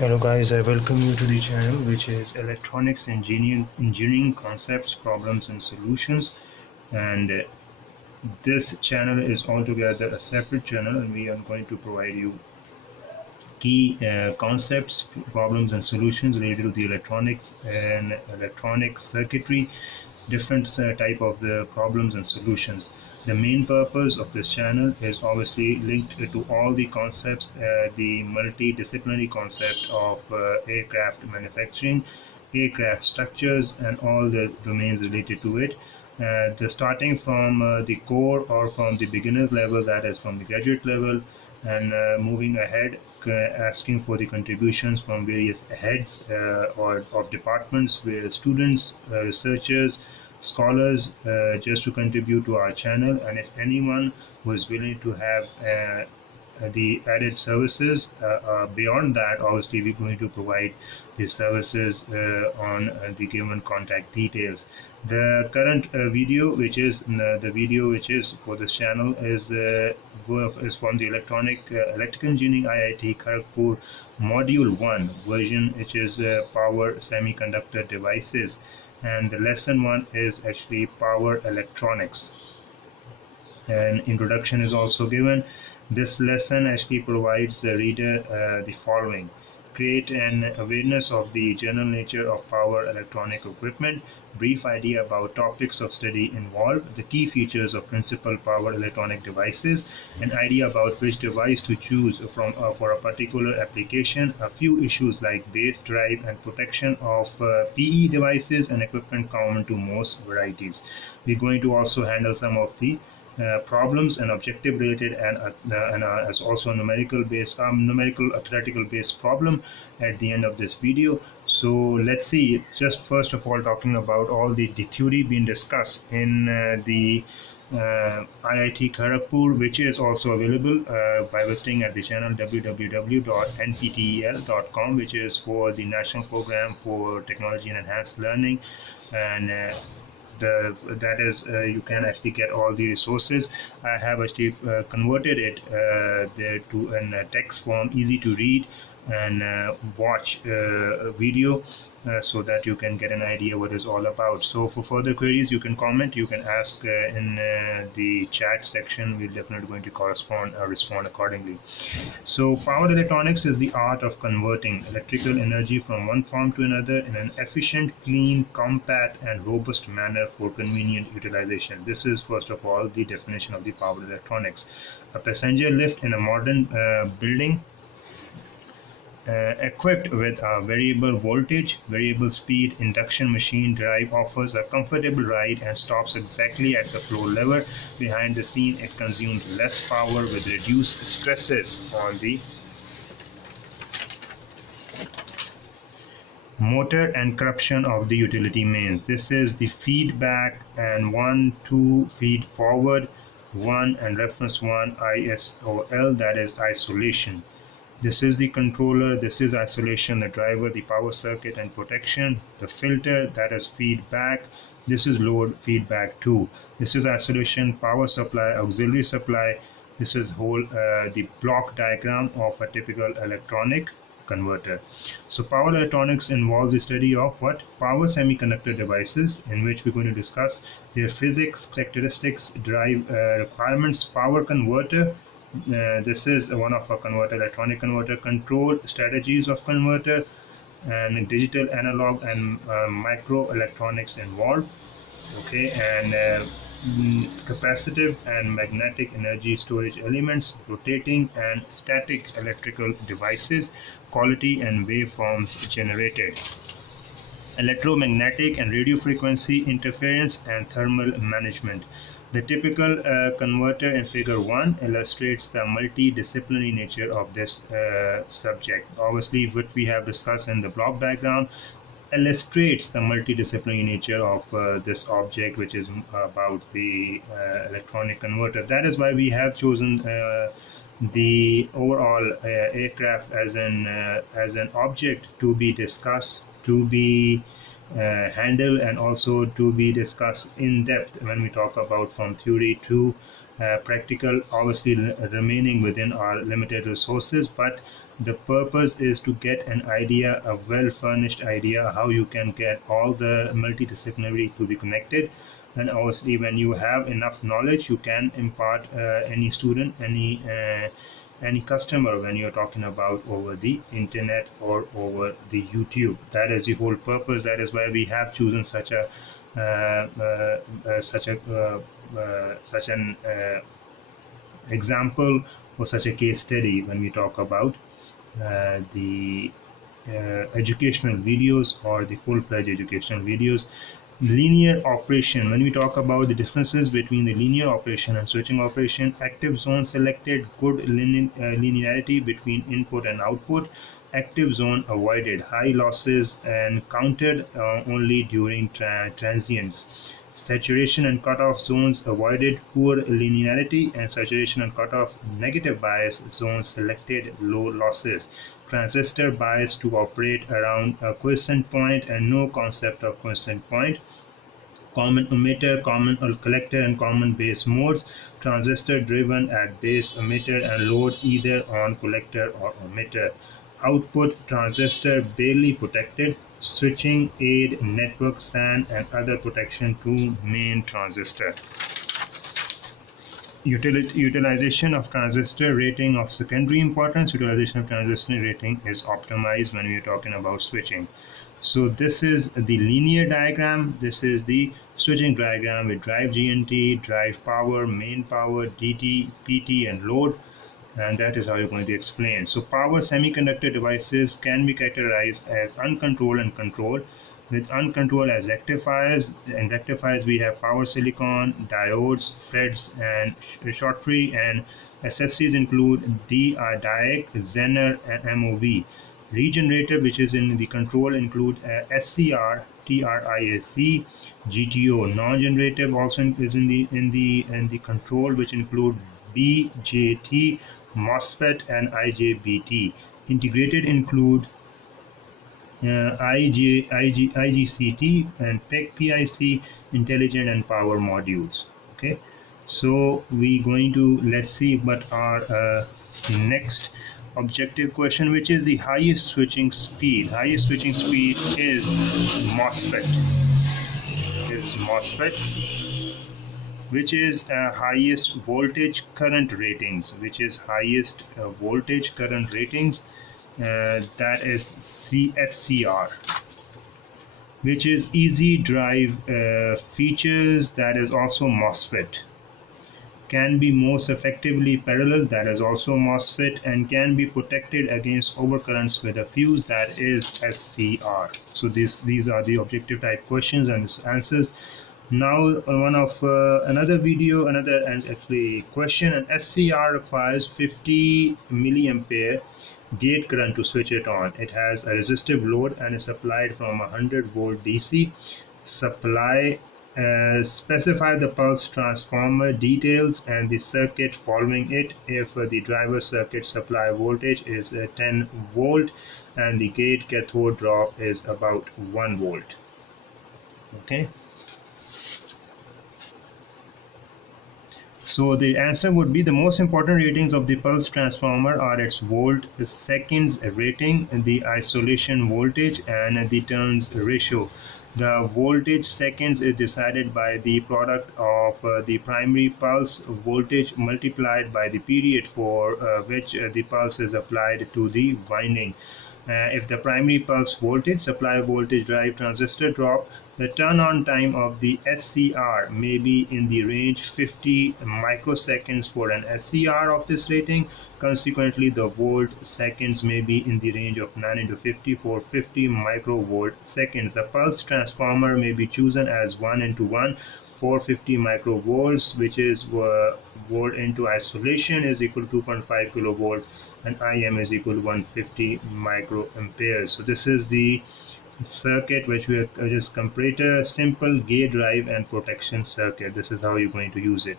Hello guys, I welcome you to the channel which is Electronics Engineering Concepts, Problems and Solutions. And this channel is altogether a separate channel, and we are going to provide you key concepts, problems and solutions related to the electronics and electronic circuitry, different type of the problems and solutions. The main purpose of this channel is obviously linked to all the concepts, the multidisciplinary concept of aircraft manufacturing, aircraft structures, and all the domains related to it. The starting from the core or from the beginners level, that is from the graduate level, and moving ahead, asking for the contributions from various heads or of departments, where students, researchers, scholars, just to contribute to our channel. And if anyone who is willing to have the added services beyond that, obviously we're going to provide the services on the given contact details. The current video, which is the video which is for this channel, is from the electrical engineering IIT Kharaghpur module 1 version, which is power semiconductor devices, and the lesson 1 is actually power electronics. An introduction is also given. This lesson actually provides the reader the following: create an awareness of the general nature of power electronic equipment, brief idea about topics of study involved, the key features of principal power electronic devices, an idea about which device to choose from for a particular application, a few issues like base drive and protection of PE devices and equipment common to most varieties. We're going to also handle some of the problems and objective related, and as also numerical theoretical based problem at the end of this video. So let's see, just first of all talking about all the theory being discussed in the IIT Kharagpur, which is also available by visiting at the channel www.nptel.com, which is for the National Program for Technology and Enhanced Learning. And that is you can actually get all the resources. I have actually converted it there to a text form, easy to read and watch video, so that you can get an idea what it's all about. So for further queries, you can comment, you can ask in the chat section. We're definitely going to respond accordingly. So power electronics is the art of converting electrical energy from one form to another in an efficient, clean, compact, and robust manner for convenient utilization. This is, first of all, the definition of the power electronics. A passenger lift in a modern building equipped with a variable voltage, variable speed induction machine drive offers a comfortable ride and stops exactly at the floor level. Behind the scene, it consumes less power with reduced stresses on the motor and corruption of the utility mains. This is the feedback and 1, 2 feed forward, 1 and reference 1 ISOL, that is isolation. This is the controller, this is isolation, the driver, the power circuit and protection, the filter, that is feedback, this is load feedback 2. This is isolation, power supply, auxiliary supply. This is the block diagram of a typical electronic converter. So power electronics involves the study of what? Power semiconductor devices, in which we're going to discuss their physics, characteristics, drive requirements, power converter. This is one of a converter, electronic converter, control strategies of converter, and digital, analog, and microelectronics involved. Okay, and capacitive and magnetic energy storage elements, rotating and static electrical devices, quality and waveforms generated, electromagnetic and radio frequency interference, and thermal management. The typical converter in figure 1 illustrates the multidisciplinary nature of this subject. Obviously, what we have discussed in the block diagram illustrates the multidisciplinary nature of this object, which is about the electronic converter. That is why we have chosen the overall aircraft as an object to be discussed, to be handled, and also to be discussed in depth when we talk about from theory to practical, obviously remaining within our limited resources. But The purpose is to get an idea, a well furnished idea, how you can get all the multidisciplinary to be connected. And obviously when you have enough knowledge, you can impart any student, any customer, when you're talking about over the internet or over the YouTube. That is the whole purpose. That is why we have chosen such a such an example or such a case study when we talk about the educational videos or the full-fledged educational videos. Linear operation, when we talk about the differences between the linear operation and switching operation: active zone selected, good linearity between input and output; active zone avoided, high losses and counted only during transients; saturation and cutoff zones avoided, poor linearity; and saturation and cutoff negative bias zones selected, low losses; transistor bias to operate around a quiescent point and no concept of quiescent point; common emitter, common collector, and common base modes; transistor driven at base emitter and load either on collector or emitter; output transistor barely protected; switching aid, network SAN, and other protection to main transistor. Utilization of transistor rating of secondary importance. Utilization of transistor rating is optimized when we are talking about switching. So this is the linear diagram. This is the switching diagram with drive GNT, drive power, main power, DT, PT, and load. And that is how you're going to explain. So power semiconductor devices can be categorized as uncontrolled and controlled. With uncontrolled as rectifiers, and rectifiers we have power silicon, diodes, FETs, and shortry, and accessories include DIAC, Zener, and MOV. Regenerator, which is in the control, include SCR, TRIAC, GTO. Non-generative also is in the control, which include BJT, MOSFET, and IGBT. Integrated include IGCT and PIC, intelligent and power modules. Okay, so we going to, let's see what our next objective question, which is the highest switching speed. Highest switching speed is MOSFET. Which is highest voltage current ratings, that is CSCR. Which is easy drive features, that is also MOSFET. Can be most effectively parallel, that is also MOSFET, and can be protected against overcurrents with a fuse, that is SCR. So these are the objective type questions and its answers. Now one of another video, another and actually question: an SCR requires 50 milliampere gate current to switch it on. It has a resistive load and is supplied from 100 volt DC supply. Specify the pulse transformer details and the circuit following it. If the driver circuit supply voltage is 10 volt and the gate cathode drop is about 1 volt. Okay, so the answer would be: the most important ratings of the pulse transformer are its volt seconds rating, the isolation voltage, and the turns ratio. The voltage seconds is decided by the product of the primary pulse voltage multiplied by the period for which the pulse is applied to the winding. If the primary pulse voltage, supply voltage, drive transistor drop, the turn-on time of the SCR may be in the range 50 microseconds for an SCR of this rating. Consequently, the volt seconds may be in the range of 9 into 50 for 50 microvolt seconds. The pulse transformer may be chosen as 1 into 1 for 50 microvolts, which is volt into isolation is equal to 2.5 kilovolt, and IM is equal to 150 microamperes. So this is the circuit which we are just comparator, simple gate drive and protection circuit. This is how you're going to use it.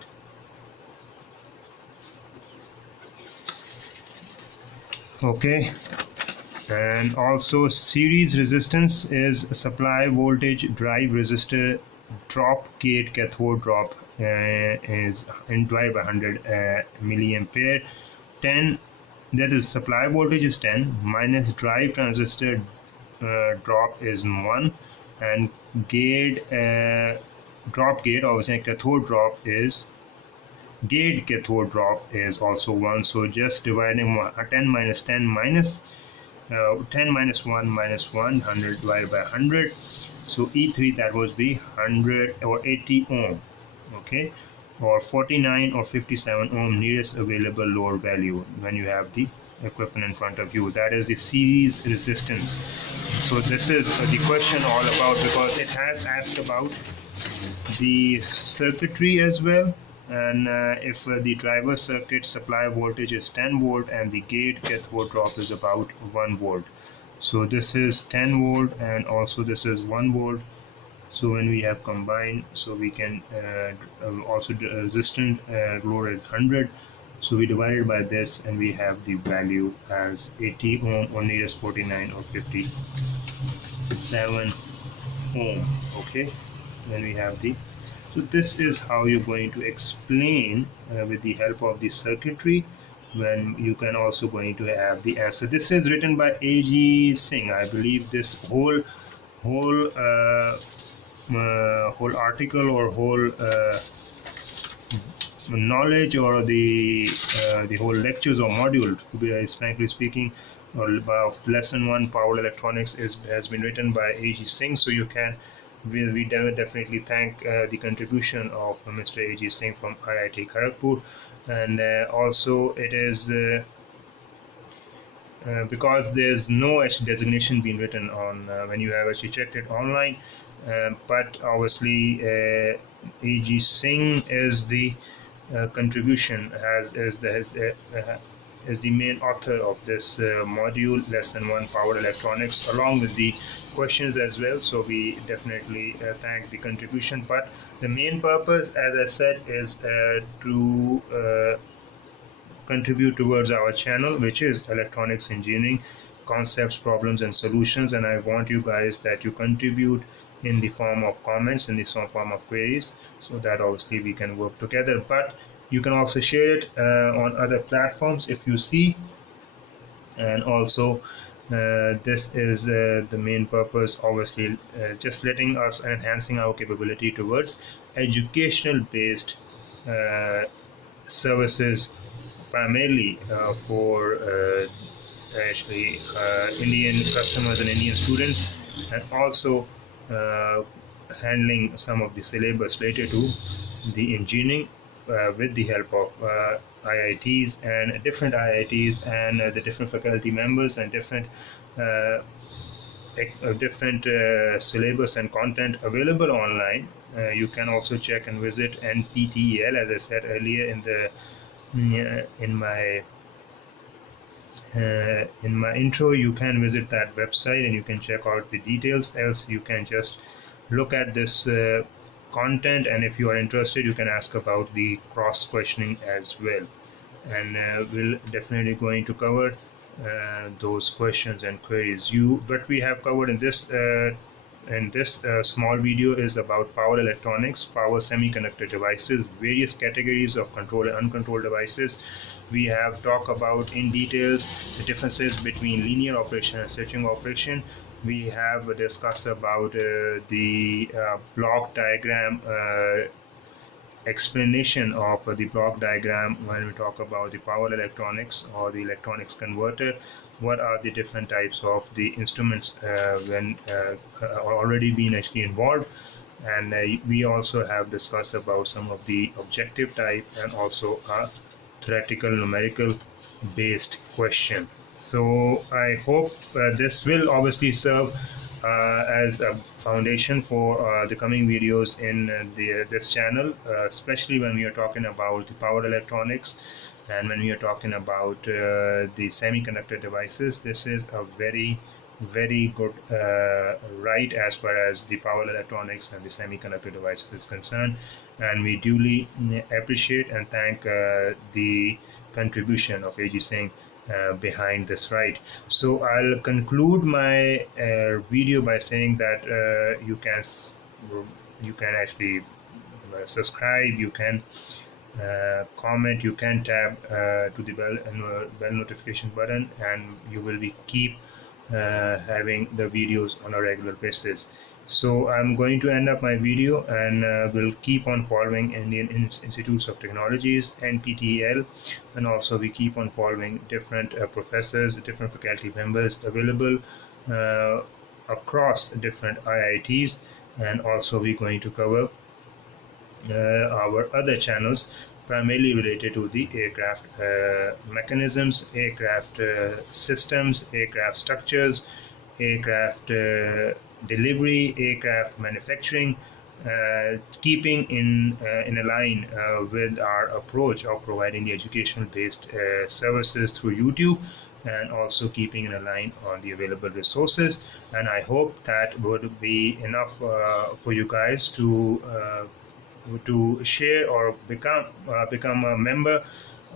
Okay, and also series resistance is supply voltage, drive resistor drop, gate cathode drop is in drive 100 milliampere. 10 that is supply voltage is 10 minus drive transistor drop is 1, and gate drop gate, obviously cathode drop is gate cathode drop is also 1. So just dividing 10 minus 10 minus 10 minus 1 minus 100 divided by 100. So E3, that would be 100 or 80 ohm, okay, or 49 or 57 ohm nearest available load value when you have the equipment in front of you. That is the series resistance. So this is the question all about, because it has asked about the circuitry as well. And if the driver circuit supply voltage is 10 volt and the gate cathode drop is about 1 volt, so this is 10 volt and also this is 1 volt. So when we have combined, so we can also the resistant load is 100, so we divide it by this and we have the value as 80 ohm or nearest 49 or 57 ohm, okay, when we have the. So this is how you're going to explain with the help of the circuitry, when you can also going to have the answer. This is written by A.G. Singh. I believe this whole whole article or whole knowledge, or the whole lectures or module, to be frankly speaking, or of lesson 1 power electronics has been written by A.G. Singh. So you can, we definitely thank the contribution of Mr. A.G. Singh from IIT Kharaghpur. And also it is because there's no actually designation being written on when you have actually checked it online. But obviously A.G. Singh is the contribution, is the main author of this module, lesson 1 power electronics, along with the questions as well. So we definitely thank the contribution, but the main purpose, as I said, is to contribute towards our channel, which is electronics engineering concepts, problems and solutions. And I want you guys that you contribute in the form of comments, in the form of queries, so that obviously we can work together. But you can also share it on other platforms if you see. And also this is the main purpose, obviously just letting us enhancing our capability towards educational based services, primarily for actually Indian customers and Indian students, and also uh, handling some of the syllabus related to the engineering with the help of IITs and different IITs and the different faculty members and different syllabus and content available online. You can also check and visit NPTEL, as I said earlier in the in my intro. You can visit that website and you can check out the details. Else you can just look at this content, and if you are interested you can ask about the cross questioning as well. And we'll definitely going to cover those questions and queries. What we have covered in this small video is about power electronics, power semiconductor devices, various categories of controlled and uncontrolled devices. We have talked about in details the differences between linear operation and switching operation. We have discussed about the block diagram, explanation of the block diagram when we talk about the power electronics or the electronics converter. What are the different types of the instruments when already been actually involved. And we also have discussed about some of the objective type and also a theoretical numerical based question. So I hope this will obviously serve as a foundation for the coming videos in this channel, especially when we are talking about the power electronics and when we are talking about the semiconductor devices. This is a very good right as far as the power electronics and the semiconductor devices is concerned. And we duly appreciate and thank the contribution of A.G. Singh behind this right. So I'll conclude my video by saying that you can actually subscribe, you can comment, you can tab to the bell notification button, and you will be keep having the videos on a regular basis. So I'm going to end up my video, and will keep on following Indian Institutes of Technologies, NPTEL, and also we keep on following different professors, different faculty members available uh, across different IITs, and also we're going to cover our other channels primarily related to the aircraft mechanisms, aircraft systems, aircraft structures, aircraft delivery, aircraft manufacturing, keeping in a line with our approach of providing the educational based services through YouTube, and also keeping in a line on the available resources. And I hope that would be enough for you guys to share or become a member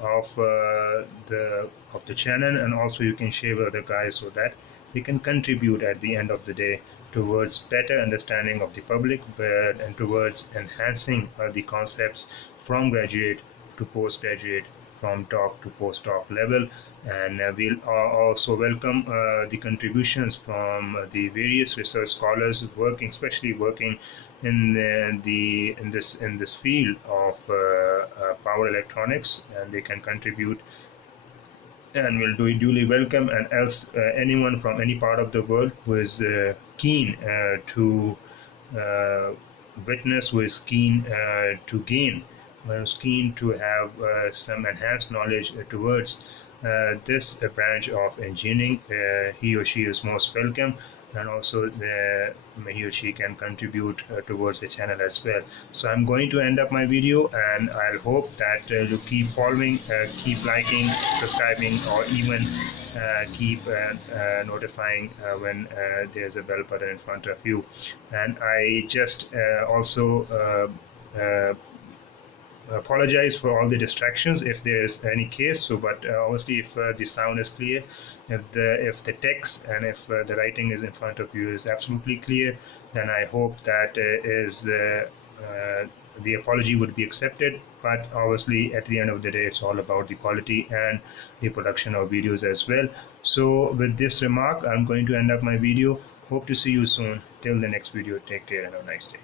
of the channel, and also you can share with other guys so that they can contribute at the end of the day towards better understanding of the public, and towards enhancing the concepts from graduate to postgraduate, from doc to postdoc level. And we'll also welcome the contributions from the various research scholars working, especially working in in this field of power electronics, and they can contribute, and will do duly welcome. And else anyone from any part of the world who is keen to uh, witness, who is keen to gain, who is keen to have some enhanced knowledge towards this branch of engineering, he or she is most welcome. And also he or she can contribute towards the channel as well. So I'm going to end up my video, and I'll hope that you keep following, keep liking, subscribing, or even keep notifying when there's a bell button in front of you. And I just also apologize for all the distractions if there's any case. So but obviously if the sound is clear, if the text and if the writing is in front of you is absolutely clear, then I hope that the apology would be accepted. But obviously at the end of the day, it's all about the quality and the production of videos as well. So with this remark, I'm going to end up my video. Hope to see you soon. Till the next video, take care and have a nice day.